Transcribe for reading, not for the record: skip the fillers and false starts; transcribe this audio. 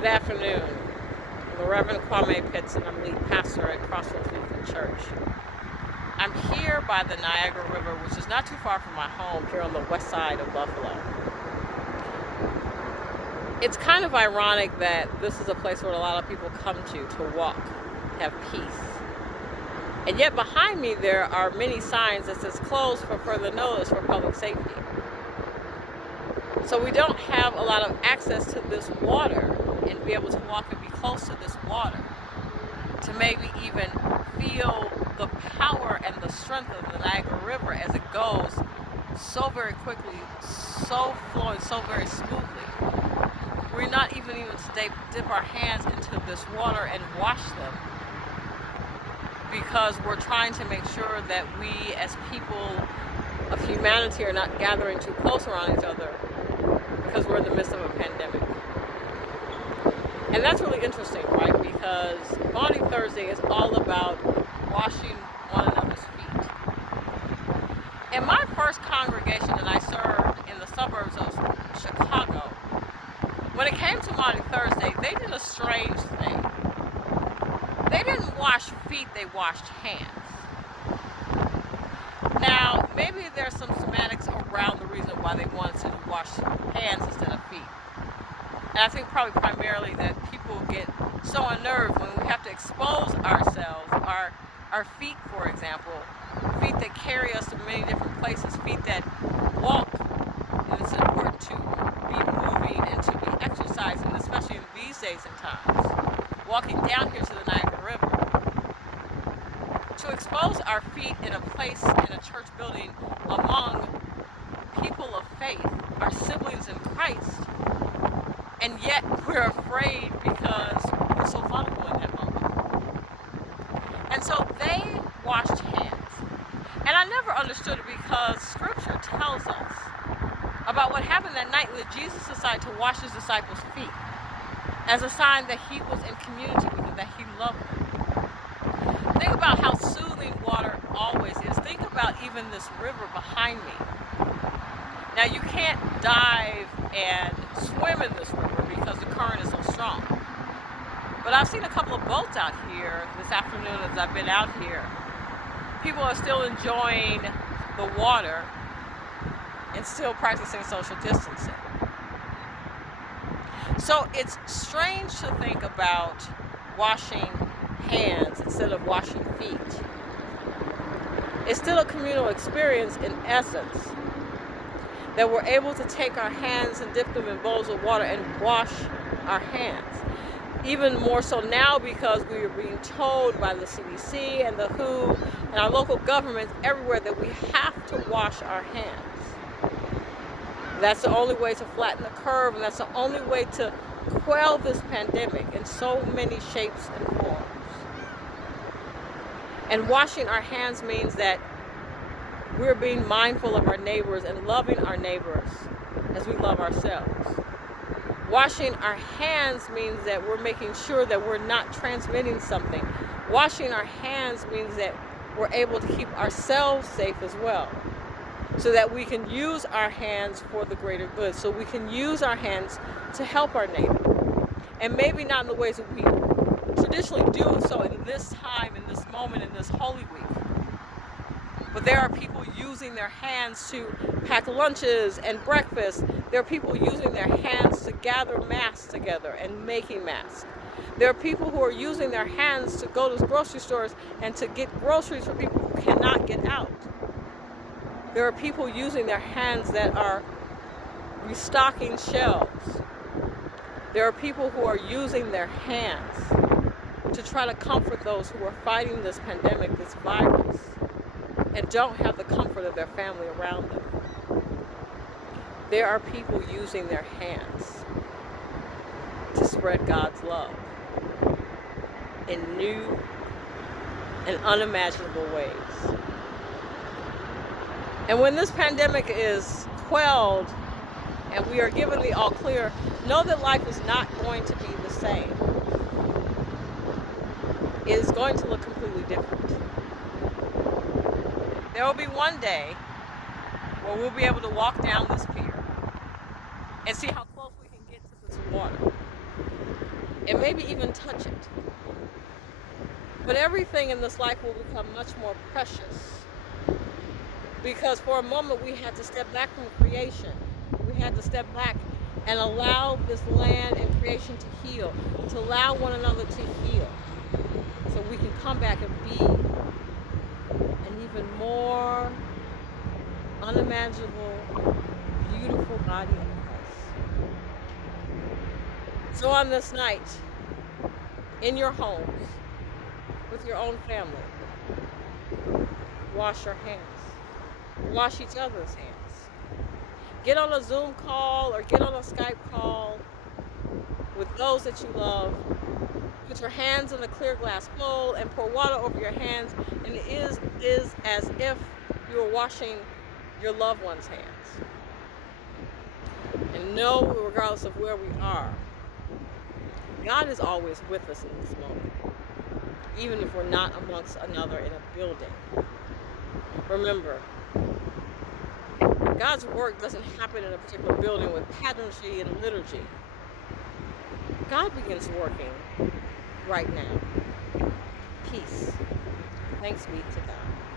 Good afternoon. I'm the Reverend Kwame Pitts, and I'm lead pastor at Crossroads Lutheran Church. I'm here by the Niagara River, which is not too far from my home here on the west side of Buffalo. It's kind of ironic that this is a place where a lot of people come to walk, have peace. And yet behind me there are many signs that says closed for further notice for public safety. So we don't have a lot of access to this water and be able to walk and be close to this water to maybe even feel the power and the strength of the Niagara River as it goes so very quickly, so flowing, so very smoothly. We're not even to dip our hands into this water and wash them because we're trying to make sure that we as people of humanity are not gathering too close around each other because we're in the midst of a pandemic. And that's really interesting, right? Because Maundy Thursday is all about washing one another's feet. In my first congregation that I served in the suburbs of Chicago, when it came to Maundy Thursday, they did a strange thing. They didn't wash feet, they washed hands. Now, maybe there's some semantics around the reason why they wanted to wash hands instead of feet. And I think probably primarily that people get so unnerved when we have to expose ourselves, our feet, for example, feet that carry us to many different places, feet that walk. And it's important to be moving and to be exercising, especially in these days and times. Walking down here to the Niagara River. To expose our feet in a place, in a church building, among people of faith, our siblings in Christ, and yet we're afraid because we're so vulnerable in that moment. And so they washed hands. And I never understood it because Scripture tells us about what happened that night that Jesus decided to wash his disciples' feet as a sign that he was in community with them, that he loved them. Think about how soothing water always is. Think about even this river behind me. Now you can't dive and swim in this river because the current is so strong. But I've seen a couple of boats out here this afternoon as I've been out here. People are still enjoying the water and still practicing social distancing. So it's strange to think about washing hands instead of washing feet. It's still a communal experience in essence, that we're able to take our hands and dip them in bowls of water and wash our hands. Even more so now because we are being told by the CDC and the WHO and our local governments everywhere that we have to wash our hands. That's the only way to flatten the curve, and that's the only way to quell this pandemic in so many shapes and forms. And washing our hands means that we're being mindful of our neighbors and loving our neighbors as we love ourselves. Washing our hands means that we're making sure that we're not transmitting something. Washing our hands means that we're able to keep ourselves safe as well, so that we can use our hands for the greater good, so we can use our hands to help our neighbor. And maybe not in the ways that we traditionally do so in this time, in this moment, in this Holy Week. But there are people using their hands to pack lunches and breakfast. There are people using their hands to gather masks together and making masks. There are people who are using their hands to go to grocery stores and to get groceries for people who cannot get out. There are people using their hands that are restocking shelves. There are people who are using their hands to try to comfort those who are fighting this pandemic, this virus, and don't have the comfort of their family around them. There are people using their hands to spread God's love in new and unimaginable ways. And when this pandemic is quelled and we are given the all clear, know that life is not going to be the same. It is going to look completely different. There will be one day where we'll be able to walk down this pier and see how close we can get to this water. and maybe even touch it. But everything in this life will become much more precious because for a moment we had to step back from creation. We had to step back and allow this land and creation to heal, to allow one another to heal, so we can come back and be an even more unimaginable, beautiful body of Christ. So on this night, in your homes, with your own family, wash your hands. Wash each other's hands. Get on a Zoom call or get on a Skype call with those that you love. Put your hands in a clear glass bowl and pour water over your hands, and it is as if you were washing your loved one's hands. And know, regardless of where we are, God is always with us in this moment, even if we're not amongst another in a building. Remember, God's work doesn't happen in a particular building with pageantry and liturgy. God begins working right now. Peace. Thanks be to God.